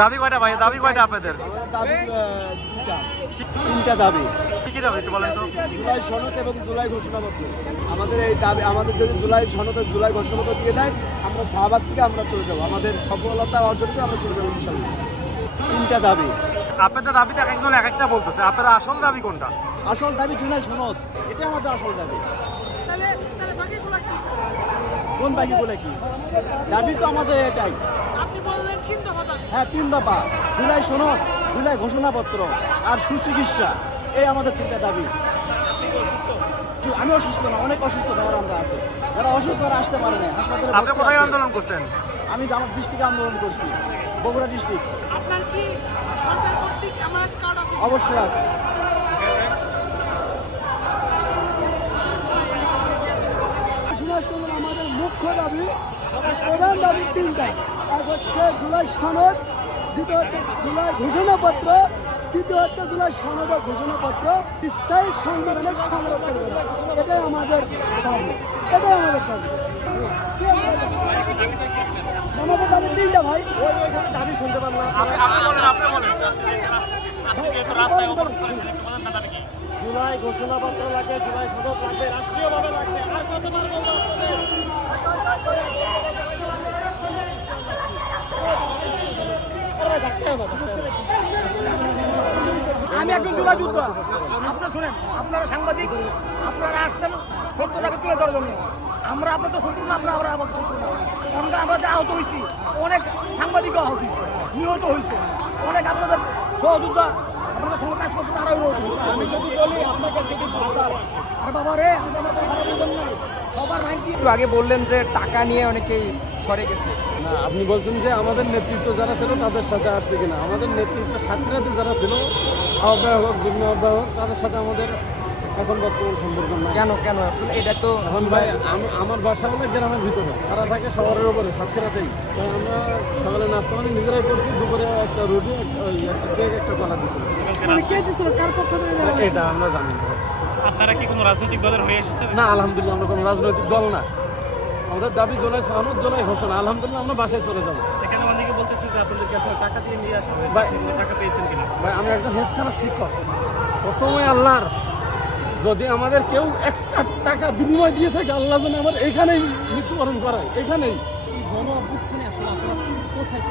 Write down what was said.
দাবি কয়টা ভাই? দাবি কয়টা আপনাদের? দাবি তিনটা দাবি। কি দাবি একটু বলেন তো? জুলাই সনদ এবং জুলাই ঘোষণাপত্র। আমাদের এই দাবি, আমাদের যদি জুলাই সনদ জুলাই ঘোষণাপত্র দিয়ে দেয়, আমরা শাহবাগ থেকে আমরা চলে যাবো, আমাদের সফলতা অর্জন করে আমরা চলে যাবো ইনশাল্লাহ। তিনটা দাবি। আপনাদের দাবিতে এক একজন এক একটা বলতেছে, আপনারা আসল দাবি কোনটা? আসল দাবি জুলাই সনদ, এটাই আমাদের আসল দাবি। কোন বাকিগুলো কি? দাবি তো আমাদের এটাই। হ্যাঁ, 3 দফা, জুলাই সনদ, জুলাই ঘোষণাপত্র আর সুচিকিৎসা, এই আমাদের 3টা দাবি। আমি অসুস্থ না, অনেক অসুস্থ ভাইয়ার আমরা আছে, যারা অসুস্থ তারা আসতে পারে না হাসপাতালে। আপনি কোথায় আন্দোলন করছেন? আমি আমার ডিস্ট্রিক্টে আন্দোলন করছি, বগুড়া ডিস্ট্রিক্ট। আপনার কি সরকার কর্তৃক এমআরএস কার্ড আছে? অবশ্যই আছে। আমাদের মুখ্য দাবি, প্রধান দাবি 3টা। এক হচ্ছে জুলাই সনদ, দ্বিতীয় হচ্ছে জুলাই ঘোষণাপত্র, তৃতীয় হচ্ছে জুলাই সনদ ও ঘোষণাপত্র স্থায়ী সংবিধানের সংরক্ষণ করা। এটাই আমাদের দাবি, এটাই আমাদের দাবি। আমাদের দাবি 3টা ভাই। দাবি শুনতে পারলাম। জুলাই ঘোষণাপত্র লাগে, জুলাই সনদ লাগবে, রাষ্ট্রীয়ভাবে লাগবে। আর কতবার বলবো? আমি একজন জুলাই যোদ্ধা। আপনারা শুনেন, আপনারা সাংবাদিক, আপনারা আসছেন সত্যটাকে তুলে ধরার জন্য। আমরা আপনার তো শত্রু না, আমরা আমাদের শত্রু না। কারণ আমরা যে আহত হয়েছি, অনেক সাংবাদিকও আহত হয়েছে, নিহত হয়েছে, অনেক আপনাদের সহযোদ্ধা আপনাদের সঙ্গে কাজ করতে তারাও নিহত হয়েছে। আমি যদি বলি আপনাকে যদি ভাতার, আর বাবা রে, সবার মাইন্ড কি? আগে বললেন যে টাকা নিয়ে অনেকেই সরে গেছে। না, আপনি বলছেন যে আমাদের নেতৃত্ব যারা ছিল তাদের সাথে আসছে কিনা। আমাদের নেতৃত্ব সাথীরাতে যারা ছিল, আহ্বায়ক, যুগ্ম আহ্বায়ক, তাদের সাথে আমাদের এখন বর্তমান সম্পর্ক না। কেন কেন আসলে এটা তো এখন ভাই আমার বাসা হলে গ্রামের ভিতরে, তারা থাকে শহরের উপরে, সাতক্ষীরাতেই। তাই আমরা সকালে নাস্তা মানে নিজেরাই করছি, দুপুরে একটা রুটি, একটা কেক, একটা কলা দিচ্ছিল। কে দিছিল? কার পক্ষ থেকে? এটা আমরা জানি না। আপনারা কি কোনো রাজনৈতিক দলের হয়ে এসেছেন? না, আলহামদুলিল্লাহ আমরা কোনো রাজনৈতিক দল না। আমাদের দাবি জুলাই সনদ, জুলাই ঘোষণা। আলহামদুলিল্লাহ আমরা বাসায় চলে যাবো। সেখানে অনেকে বলতেছে যে আপনাদেরকে আসলে টাকা দিয়ে নিয়ে আসা হয়েছে, টাকা পেয়েছেন কিনা? ভাই, আমি একজন হেফখানার শিক্ষক। ও সময় আল্লাহর, যদি আমাদের কেউ একটা টাকা বিনিময় দিয়ে থাকে, আল্লাহ যেন আমার এখানেই মৃত্যুবরণ করায়, এখানেই। গণ অভ্যুত্থানে আসলে আপনারা কোথায় ছিল?